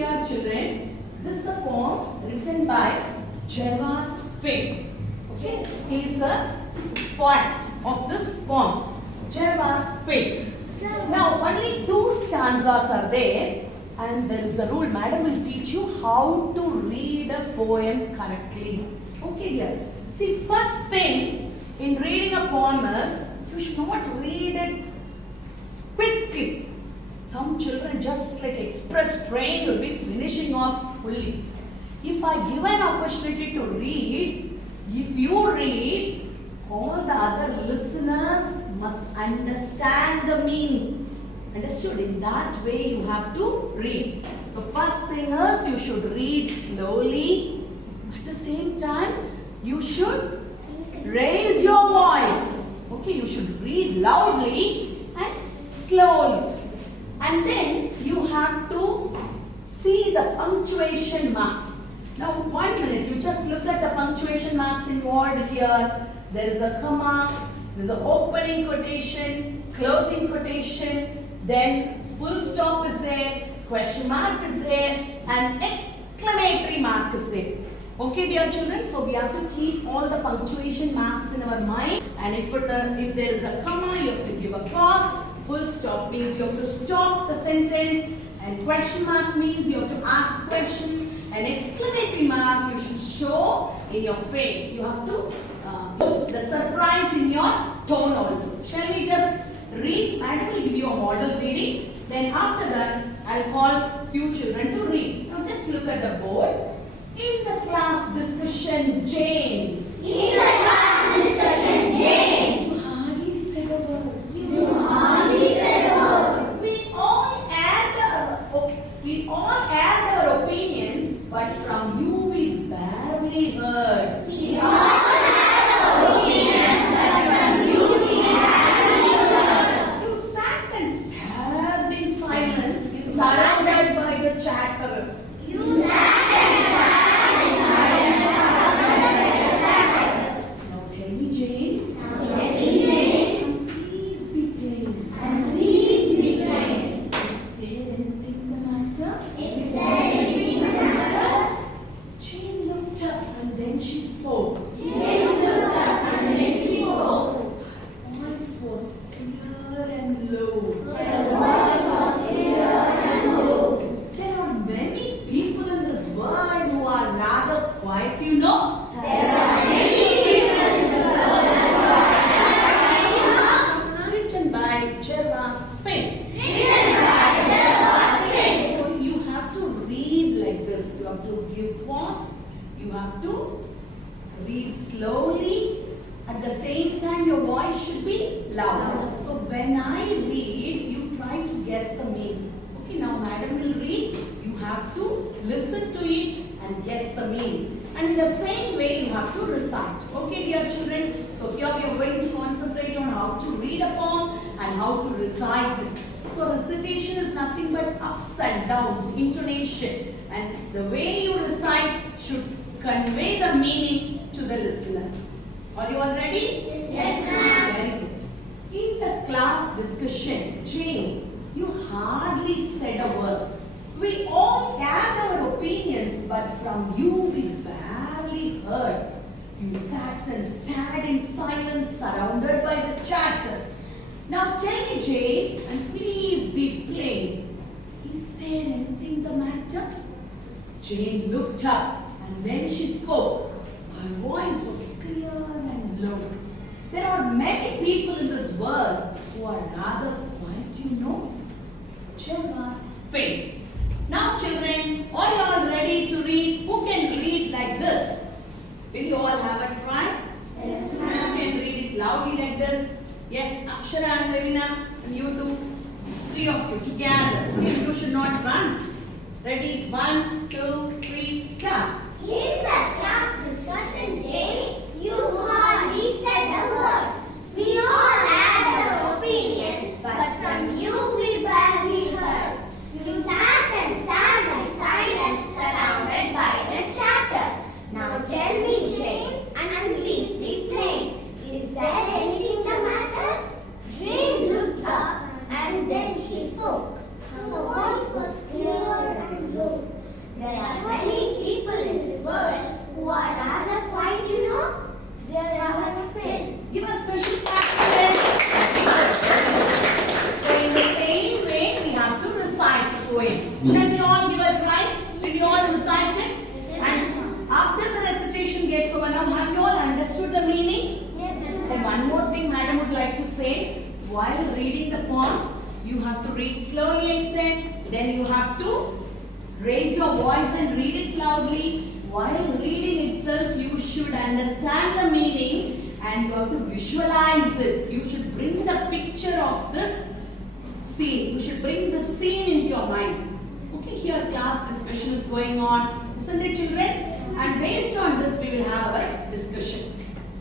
dear children, this is a poem written by Jervas Finn. Okay, he is a poet of this poem, Jervas Finn. Now, only 2 stanzas are there, and there is a rule. Madam will teach you how to read a poem correctly. Okay, dear. See, first thing in reading a poem is you should not read it quickly. Some children just like express train will be finishing off fully. If I give an opportunity to read, if you read, all the other listeners must understand the meaning. Understood? In that way you have to read. So first thing is you should read slowly. At the same time, you should raise your voice. Okay, you should read loudly and slowly. And then you have to see the punctuation marks. Now 1 minute, you just look at the punctuation marks involved here. There is a comma, there is an opening quotation, closing quotation, then full stop is there, question mark is there, and exclamatory mark is there. Okay, dear children, so we have to keep all the punctuation marks in our mind. And if there is a comma, you have to give a pause. Full stop means you have to stop the sentence, and question mark means you have to ask a question, and exclamatory mark you should show in your face. You have to put the surprise in your tone also. Shall we just read? Madam will give you a model reading. Then after that, I'll call few children to read. Now just look at the board. In the class discussion, Jane. In the class discussion, Jane. You hardly said a word. You hardly said a word. We all add our opinions, but from you we barely heard. We all had our opinions, but from you we barely heard. You sat and stared in silence, surrounded by the chatter. You sat and stared in silence, surrounded by the chatter. Now tell me, Jane. Now tell me, Jane. And please be plain. And please be plain. Is there anything the matter? Is there anything the matter? Jane looked up and then she spoke. Jane looked up and then she spoke. Her voice was clear and low. Her voice was clear and low. There are many people in this world who are rather quiet, you know. There are many people in the world who are Written by Jervas Finn. written by Jervas Finn. So you have to read like this. You have to give pause. You have to read slowly. At the same time, your voice should be loud. So when I read, you try to guess the meaning. Okay, now madam will read. You have to listen to it and guess the meaning. And in the same way, you have to recite. Okay, dear children. So here we are going to concentrate on how to read a poem and how to recite it. So recitation is nothing but ups and downs, intonation. And the way you recite should convey the meaning to the listeners. Are you all ready? Yes, ma'am. Very good. In the class discussion, Jane, you hardly said a word. We all had our opinions, but from you we barely heard. You sat and stared in silence, surrounded by the chatter. Now tell me, Jane, and please be plain. Is there anything the matter? Jane looked up and then she spoke. Her voice was clear and low. There are many people in this world who are rather quiet, you know. Jervas Finn. Now children, are you all ready to read? Who can read like this? Did you all have a try? Yes, Who ma'am. can read it loudly like this? Yes, Akshara and Ravina, and you two. 3 of you together. Okay, you should not run. Ready? 1, 2, 3, start. In the class discussion, Jane, you hardly said a word. We all had our opinions, but from you we barely heard. You sat and stared in silence, surrounded by the chatter. Now tell me, Jane, and please be plain. Is there anything the matter? Jane looked up and then she spoke. Her voice was clear and low. There are many people in this world who are rather quiet, you know. There are friends. Give a special clap to them. So in the same way, we have to recite the poem. Shall we all give a try? Will you all recite it? And after the recitation gets over, now have you all understood the meaning? Yes, And one more thing Madam would like to say. While reading the poem, you have to read slowly, I said. Then you have to raise your voice and read it loudly. While reading itself, you should understand the meaning and you have to visualize it. You should bring the picture of this scene. You should bring the scene into your mind. Okay, here class discussion is going on. Isn't it, children? And based on this, we will have our discussion.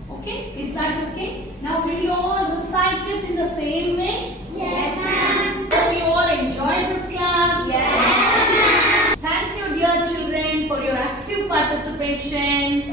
Okay, is that okay? Now, will you all recite it in the same way? Yes, ma'am. Hope you all enjoyed this class. Yes, ma'am. Thank you, dear children, for your active participation.